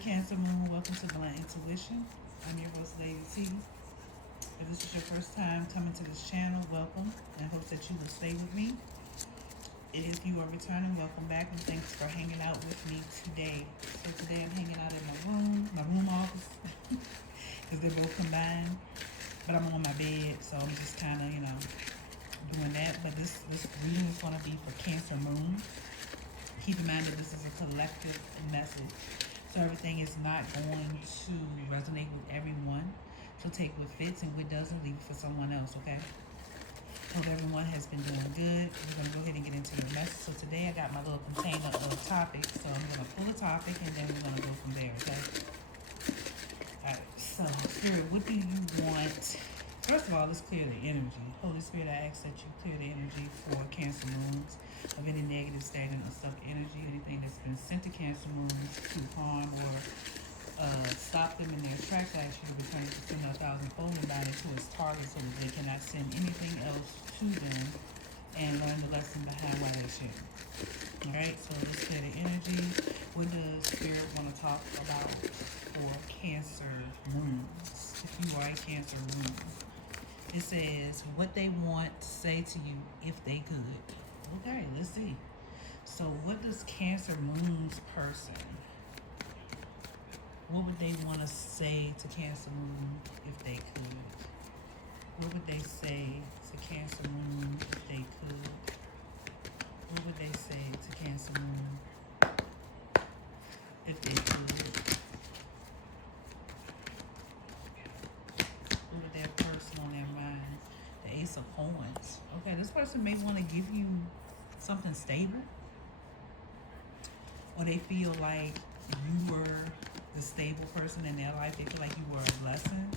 Cancer Moon. Welcome to Blunt Intuition. I'm your host, Lady T. If this is your first time coming to this channel, welcome. And I hope that you will stay with me. If you are returning, welcome back, and thanks for hanging out with me today. So today I'm hanging out in my room office, because they're both combined. But I'm on my bed, so I'm just kind of, doing that. But this reading is going to be for Cancer Moon. Keep in mind that this is a collective message. So everything is not going to resonate with everyone. So take what fits and what doesn't, leave it for someone else, okay? Hope everyone has been doing good. We're going to go ahead and get into the message. So today I got my little container of topics. So I'm going to pull a topic and then we're going to go from there, okay? Alright, so Spirit, what do you want? First of all, let's clear the energy. Holy Spirit, I ask that you clear the energy for Cancer Moons of any negative, stagnant, or stuck energy, anything that's been sent to Cancer Moons to harm or stop them in their tracks. I ask you to return it to send 1,000-fold and bind it to its target so that they cannot send anything else to them and learn the lesson behind why they share. Alright, so let's clear the energy. What does Spirit want to talk about for Cancer Moons? If you are a Cancer Moon. It says what they want to say to you if they could. Okay, let's see. So what does Cancer Moon's person, what would they want to say to Cancer Moon if they could? What would they say to Cancer Moon if they could? What would they say to Cancer Moon if they could? What would their person on their mind? The Ace of Coins. Okay, this person may want to give you something stable. Or they feel like you were the stable person in their life. They feel like you were a blessing.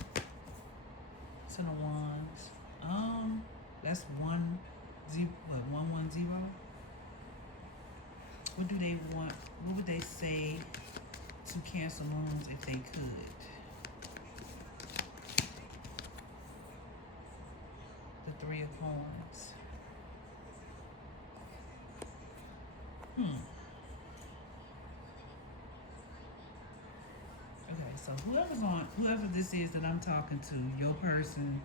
Ten of Wands. That's 110. What do they want? What would they say to Cancer Moons if they could? The Three of Wands. Okay, so whoever this is that I'm talking to, your person,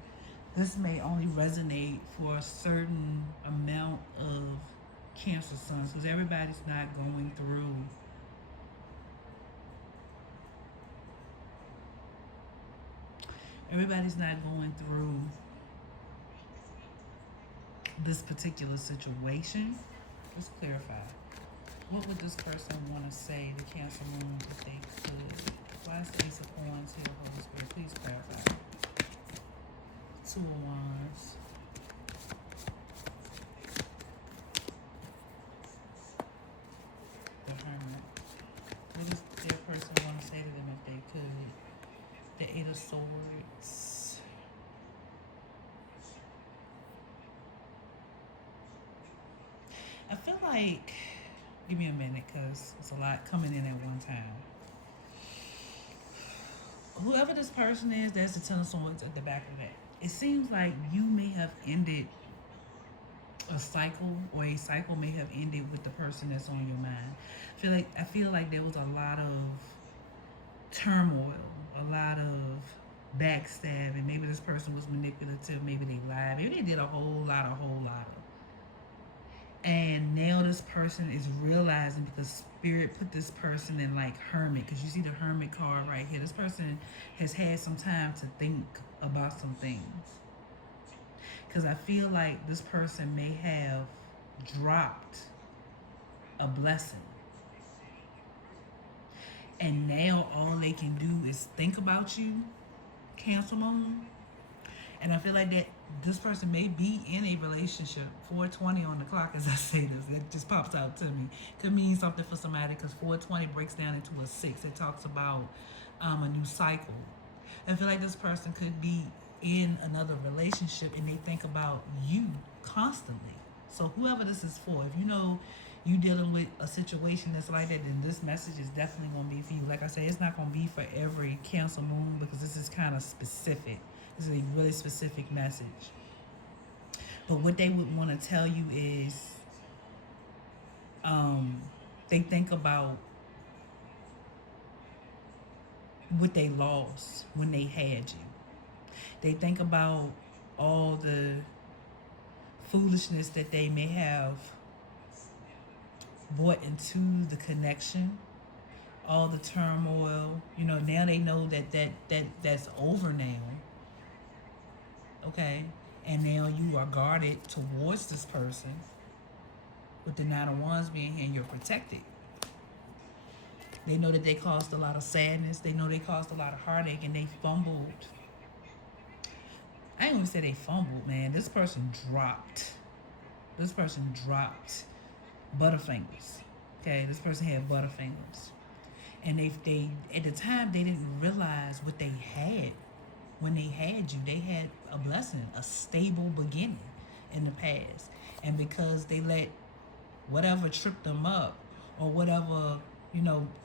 this may only resonate for a certain amount of Cancer Suns, because everybody's not going through this particular situation. Let's clarify. What would this person want to say to Cancer Moon if they could? Why is the Ace of Wands here, Holy Spirit? Please clarify. Two of Wands. The Hermit. What does their person want to say to them if they could? The Eight of Swords. I feel like, give me a minute because it's a lot coming in at one time. Whoever this person is, there's a Ten of Swords at the back of that. It seems like you may have ended a cycle, or a cycle may have ended with the person that's on your mind. I feel like there was a lot of turmoil, a lot of backstabbing. Maybe this person was manipulative. Maybe they lied. Maybe they did a whole lot of. And now this person is realizing, because Spirit put this person in like Hermit, because you see the Hermit card right here. This person has had some time to think about some things. Because I feel like this person may have dropped a blessing. And now all they can do is think about you, Cancer Moon. And I feel like that this person may be in a relationship. 420 on the clock as I say this. It just pops out to me. Could mean something for somebody, because 420 breaks down into a 6. It talks about a new cycle. I feel like this person could be in another relationship and they think about you constantly. So whoever this is for, if you know you dealing with a situation that's like that, then this message is definitely going to be for you. Like I said, it's not going to be for every Cancer Moon, because this is kind of specific. This is a really specific message. But what they would want to tell you is they think about what they lost when they had you. They think about all the foolishness that they may have brought into the connection, all the turmoil. Now they know that's over now. Okay, and now you are guarded towards this person with the Nine of Wands being here, and you're protected. They know that they caused a lot of sadness. They know they caused a lot of heartache, and they fumbled. I ain't even say they fumbled, man. This person dropped. Butterfingers. Okay, this person had butterfingers, and they at the time they didn't realize what they had. When they had you, they had a blessing, a stable beginning in the past, and because they let whatever tripped them up or whatever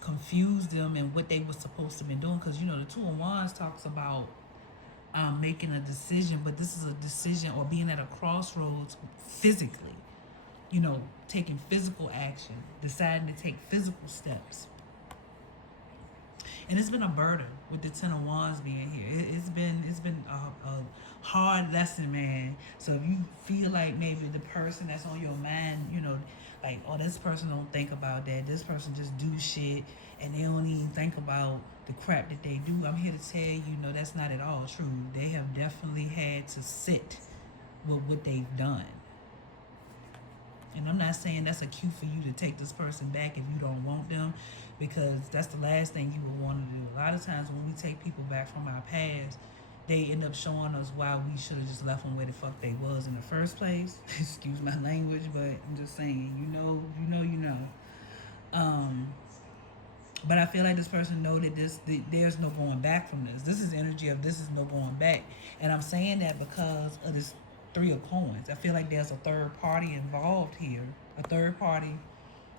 confused them and what they were supposed to be doing, because the Two of Wands talks about making a decision, but this is a decision or being at a crossroads physically, taking physical action, deciding to take physical steps. And it's been a burden with the Ten of Wands being here. It's been a hard lesson, man. So if you feel like maybe the person that's on your mind, like, oh, this person don't think about that. This person just do shit and they don't even think about the crap that they do. I'm here to tell you, that's not at all true. They have definitely had to sit with what they've done. And I'm not saying that's a cue for you to take this person back if you don't want them, because that's the last thing you would want to do. A lot of times when we take people back from our past, they end up showing us why we should have just left them where the fuck they was in the first place. Excuse my language, but I'm just saying, you know. But I feel like this person know that there's no going back from this. This is energy of this is no going back. And I'm saying that because of this Three of Coins. I feel like there's a third party involved here. A third party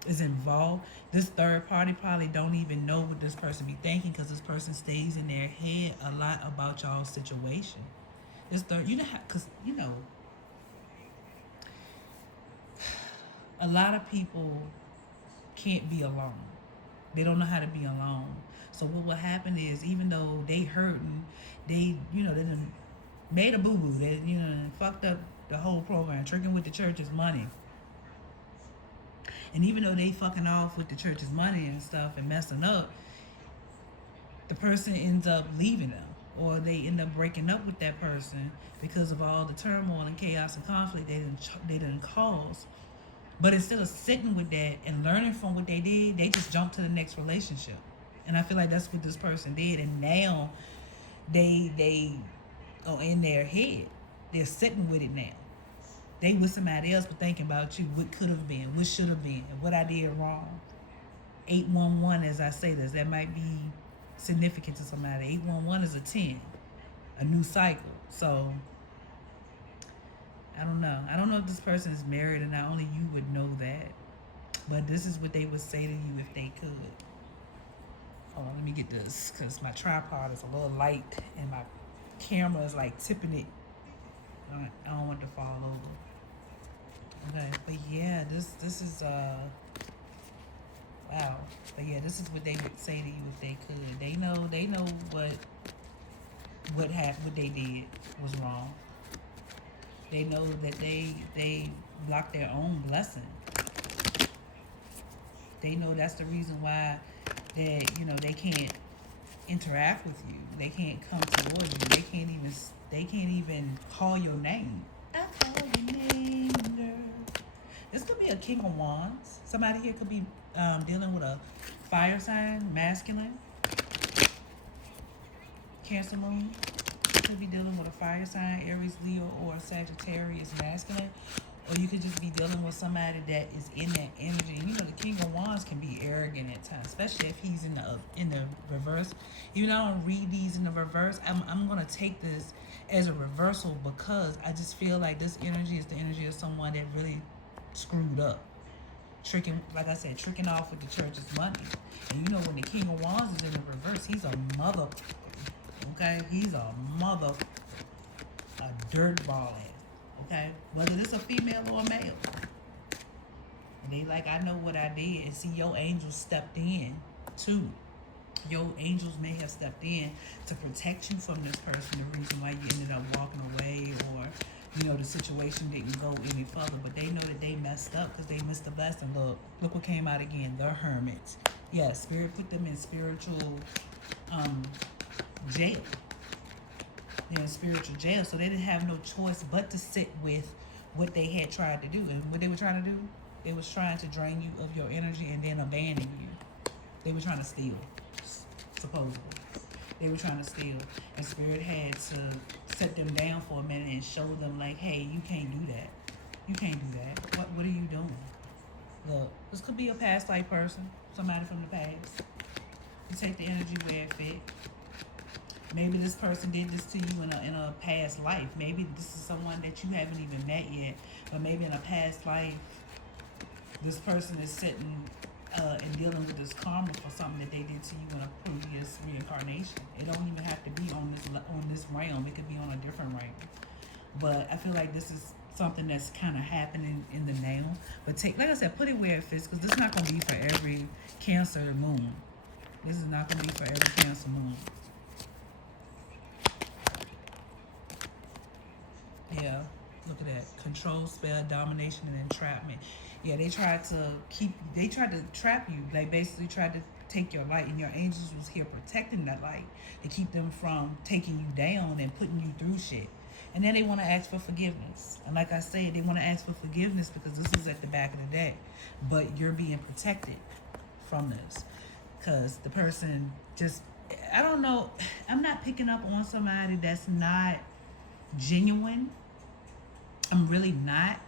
is involved. This third party probably don't even know what this person be thinking, because this person stays in their head a lot about y'all's situation. This third, because a lot of people can't be alone. They don't know how to be alone. So what will happen is, even though they hurting, they done made a boo-boo. They fucked up the whole program, tricking with the church's money. And even though they fucking off with the church's money and stuff and messing up, the person ends up leaving them, or they end up breaking up with that person because of all the turmoil and chaos and conflict they didn't cause. But instead of sitting with that and learning from what they did, they just jumped to the next relationship. And I feel like that's what this person did. And now they are in their head. They're sitting with it now. They with somebody else, but thinking about you, what could have been, what should have been, and what I did wrong. 811, as I say this, that might be significant to somebody. 811 is a 10, a new cycle. So I don't know. I don't know if this person is married or not. Only you would know that. But this is what they would say to you if they could. Hold on, let me get this, because my tripod is a little light and my camera is like tipping it. I don't want it to fall over. Okay, but yeah, this is wow. But yeah, this is what they would say to you if they could. They know what they did was wrong. They know that they blocked their own blessing. They know that's the reason why they can't interact with you. They can't come towards you. They can't even call your name. I call your name, girl. This could be a King of Wands. Somebody here could be dealing with a fire sign, masculine. Cancer moon. Could be dealing with a fire sign, Aries, Leo, or Sagittarius, masculine. Or you could just be dealing with somebody that is in that energy. And the King of Wands can be arrogant at times, especially if he's in the reverse. Even though I don't read these in the reverse, I'm gonna take this as a reversal, because I just feel like this energy is the energy of someone that really screwed up, tricking, like I said, tricking off with the church's money. And when the King of Wands is in the reverse, he's a mother. Okay, he's a mother, a dirtball ass. Okay, whether it's a female or a male, and they like, I know what I did, and see your angel stepped in too. Your angels may have stepped in to protect you from this person, the reason why you ended up walking away, or the situation didn't go any further, but they know that they messed up because they missed the blessing. Look what came out again. They're hermits. Yeah, spirit put them in spiritual jail. They're in spiritual jail, so they didn't have no choice but to sit with what they had tried to do. And what they were trying to do, they was trying to drain you of your energy and then abandon you. They were trying to steal, supposedly. They were trying to steal, and spirit had to set them down for a minute and show them, like, hey, you can't do that. You can't do that. What are you doing? Look, this could be a past life person, somebody from the past. You take the energy where it fit. Maybe this person did this to you in a past life. Maybe this is someone that you haven't even met yet, but maybe in a past life, this person is sitting and dealing with this karma for something that they did to you in a previous reincarnation. It don't even have to be on this realm. It could be on a different realm. But I feel like this is something that's kind of happening in the now. But like I said, put it where it fits, because this is not going to be for every Cancer moon. This is not going to be for every Cancer moon. Yeah, look at that. Control, spell, domination, and entrapment. Yeah, they tried to trap you. They basically tried to take your light, and your angels was here protecting that light to keep them from taking you down and putting you through shit. And then they want to ask for forgiveness. And like I said, they want to ask for forgiveness because this is at the back of the deck. But you're being protected from this. Because the person just, I don't know, I'm not picking up on somebody that's not genuine. I'm really not.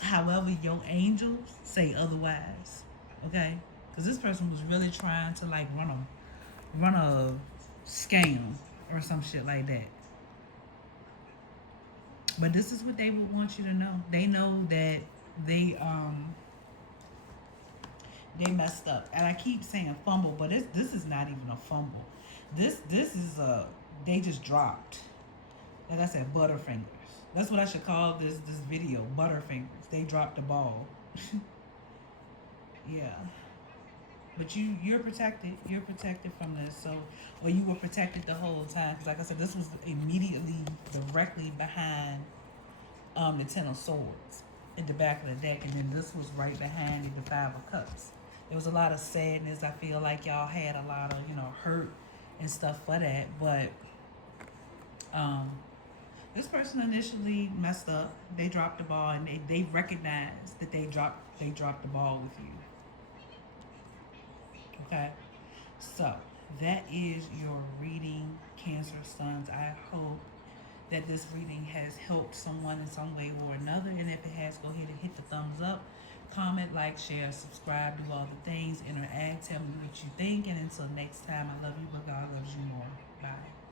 However, your angels say otherwise. Okay? Because this person was really trying to like run a scam or some shit like that. But this is what they would want you to know. They know that they messed up. And I keep saying fumble, but this is not even a fumble. This is they just dropped. Like I said, Butterfingers. That's what I should call this video, Butterfingers. They dropped the ball. Yeah. But you're protected. You're protected from this. So, or you were protected the whole time. Because like I said, this was immediately, directly behind the Ten of Swords in the back of the deck. And then this was right behind the Five of Cups. There was a lot of sadness. I feel like y'all had a lot of, hurt and stuff for that. But this person initially messed up. They dropped the ball, and they recognized that they dropped the ball with you. Okay, so that is your reading, Cancer Suns. I hope that this reading has helped someone in some way or another, and if it has, go ahead and hit the thumbs up, comment, like, share, subscribe, do all the things, interact, tell me what you think, and until next time, I love you, but God loves you more. Bye.